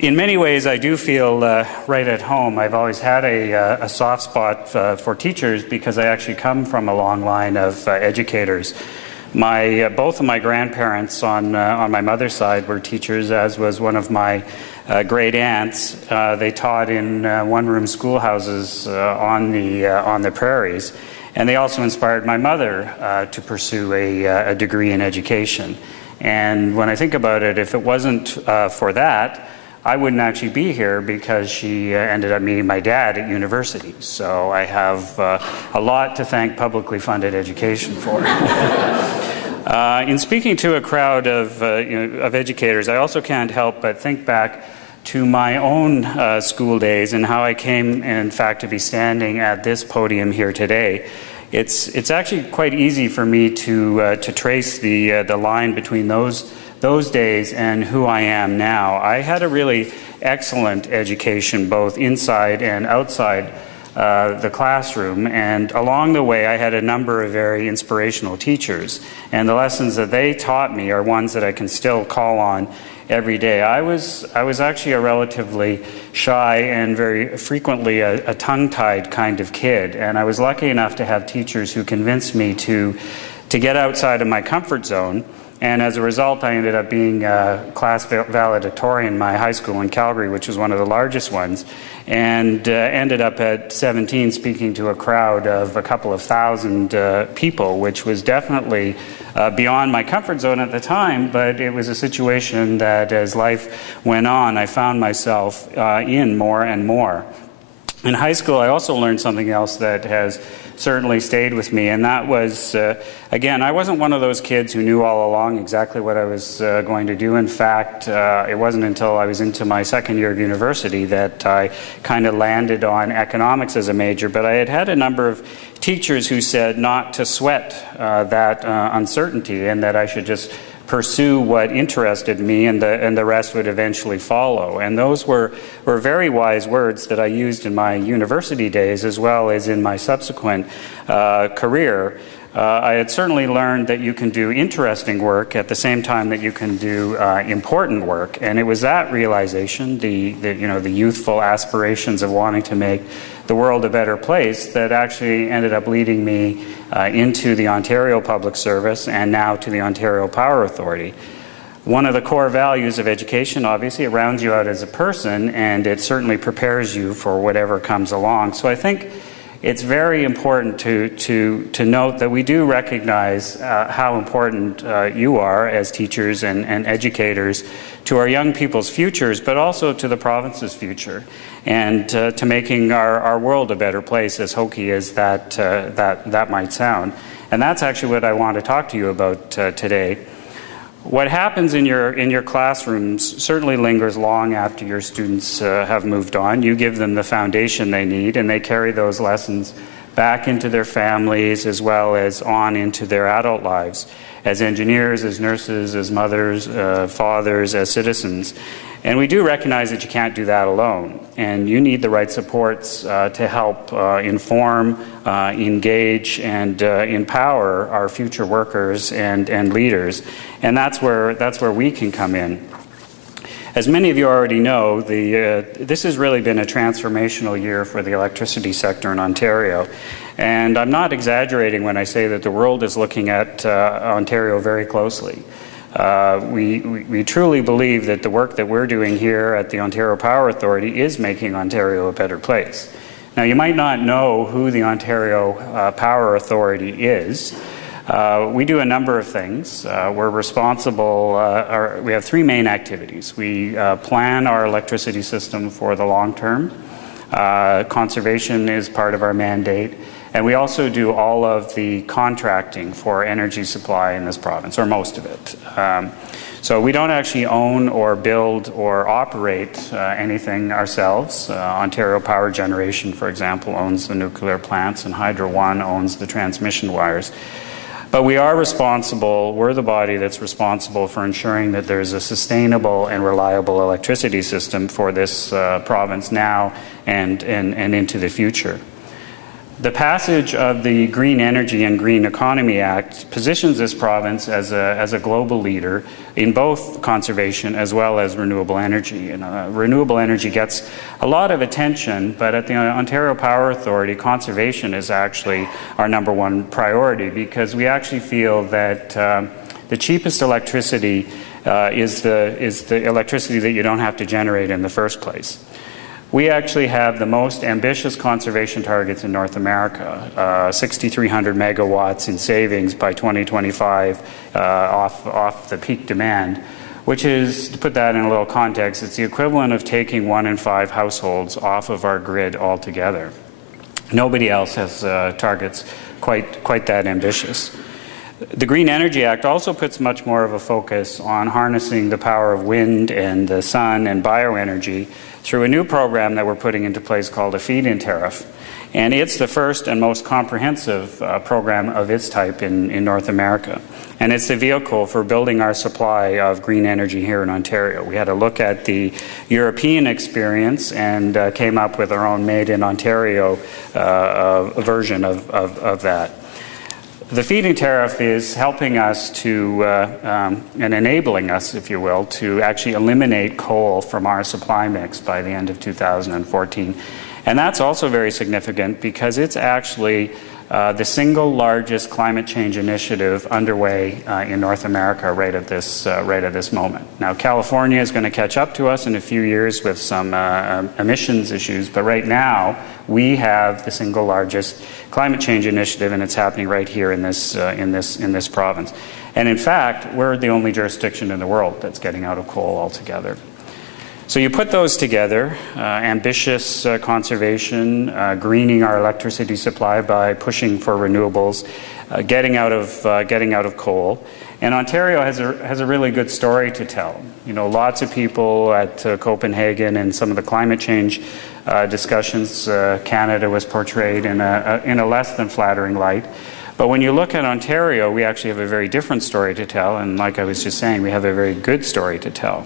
In many ways, I do feel right at home. I've always had a soft spot for teachers because I actually come from a long line of educators. Both of my grandparents on my mother's side were teachers, as was one of my great aunts. They taught in one-room schoolhouses on the prairies, and they also inspired my mother to pursue a degree in education. And when I think about it, if it wasn't for that, I wouldn't actually be here because she ended up meeting my dad at university. So I have a lot to thank publicly funded education for. In speaking to a crowd of educators, I also can't help but think back to my own school days and how I came, in fact, to be standing at this podium here today. It's actually quite easy for me to trace the line between those days and who I am now. I had a really excellent education, both inside and outside the classroom, and along the way I had a number of very inspirational teachers, and the lessons that they taught me are ones that I can still call on every day. I was actually a relatively shy and very frequently a tongue-tied kind of kid, and I was lucky enough to have teachers who convinced me to get outside of my comfort zone. And as a result, I ended up being class valedictorian in my high school in Calgary, which was one of the largest ones, and ended up at 17 speaking to a crowd of a couple of thousand people, which was definitely beyond my comfort zone at the time, but it was a situation that as life went on, I found myself in more and more. In high school, I also learned something else that has certainly stayed with me, and that was, again, I wasn't one of those kids who knew all along exactly what I was going to do. In fact, it wasn't until I was into my second year of university that I kind of landed on economics as a major, but I had a number of teachers who said not to sweat that uncertainty and that I should just pursue what interested me, and the rest would eventually follow. And those were very wise words that I used in my university days as well as in my subsequent career. I had certainly learned that you can do interesting work at the same time that you can do important work, and it was that realization, the youthful aspirations of wanting to make the world a better place, that actually ended up leading me into the Ontario Public Service and now to the Ontario Power Authority. One of the core values of education, obviously, it rounds you out as a person, and it certainly prepares you for whatever comes along. So I think it's very important to note that we do recognize how important you are as teachers and educators to our young people's futures, but also to the province's future, and to making our world a better place, as hokey as that might sound. And that's actually what I want to talk to you about today. What happens in your classrooms certainly lingers long after your students have moved on. You give them the foundation they need, and they carry those lessons back into their families as well as on into their adult lives as engineers, as nurses, as mothers, fathers, as citizens. And we do recognize that you can't do that alone, and you need the right supports to help inform, engage, and empower our future workers and leaders. And that's where we can come in. As many of you already know, this has really been a transformational year for the electricity sector in Ontario. And I'm not exaggerating when I say that the world is looking at Ontario very closely. We truly believe that the work that we're doing here at the Ontario Power Authority is making Ontario a better place. Now, you might not know who the Ontario Power Authority is. We do a number of things. We're responsible, we have three main activities. We plan our electricity system for the long term. Conservation is part of our mandate. And we also do all of the contracting for energy supply in this province, or most of it. So we don't actually own or build or operate anything ourselves. Ontario Power Generation, for example, owns the nuclear plants, and Hydro One owns the transmission wires. But we are responsible, we're the body that's responsible for ensuring that there's a sustainable and reliable electricity system for this province now and into the future. The passage of the Green Energy and Green Economy Act positions this province as a global leader in both conservation as well as renewable energy. And renewable energy gets a lot of attention, but at the Ontario Power Authority, conservation is actually our #1 priority, because we actually feel that the cheapest electricity is the electricity that you don't have to generate in the first place. We actually have the most ambitious conservation targets in North America, 6,300 megawatts in savings by 2025 off the peak demand, which is, to put that in a little context, it's the equivalent of taking 1 in 5 households off of our grid altogether. Nobody else has targets quite that ambitious. The Green Energy Act also puts much more of a focus on harnessing the power of wind and the sun and bioenergy through a new program that we're putting into place called a feed-in tariff. And it's the first and most comprehensive program of its type in North America. And it's the vehicle for building our supply of green energy here in Ontario. We had a look at the European experience and came up with our own Made in Ontario version of that. The feed-in tariff is helping us to, and enabling us, if you will, to actually eliminate coal from our supply mix by the end of 2014. And that's also very significant because it's actually the single largest climate change initiative underway in North America right at this moment. Now, California is going to catch up to us in a few years with some emissions issues, but right now we have the single largest climate change initiative, and it's happening right here in this province. And in fact, we're the only jurisdiction in the world that's getting out of coal altogether. So you put those together, ambitious conservation, greening our electricity supply by pushing for renewables, getting out of coal, and Ontario has a really good story to tell. You know, lots of people at Copenhagen and some of the climate change discussions, Canada was portrayed in a less than flattering light. But when you look at Ontario, we actually have a very different story to tell, and like I was just saying, we have a very good story to tell.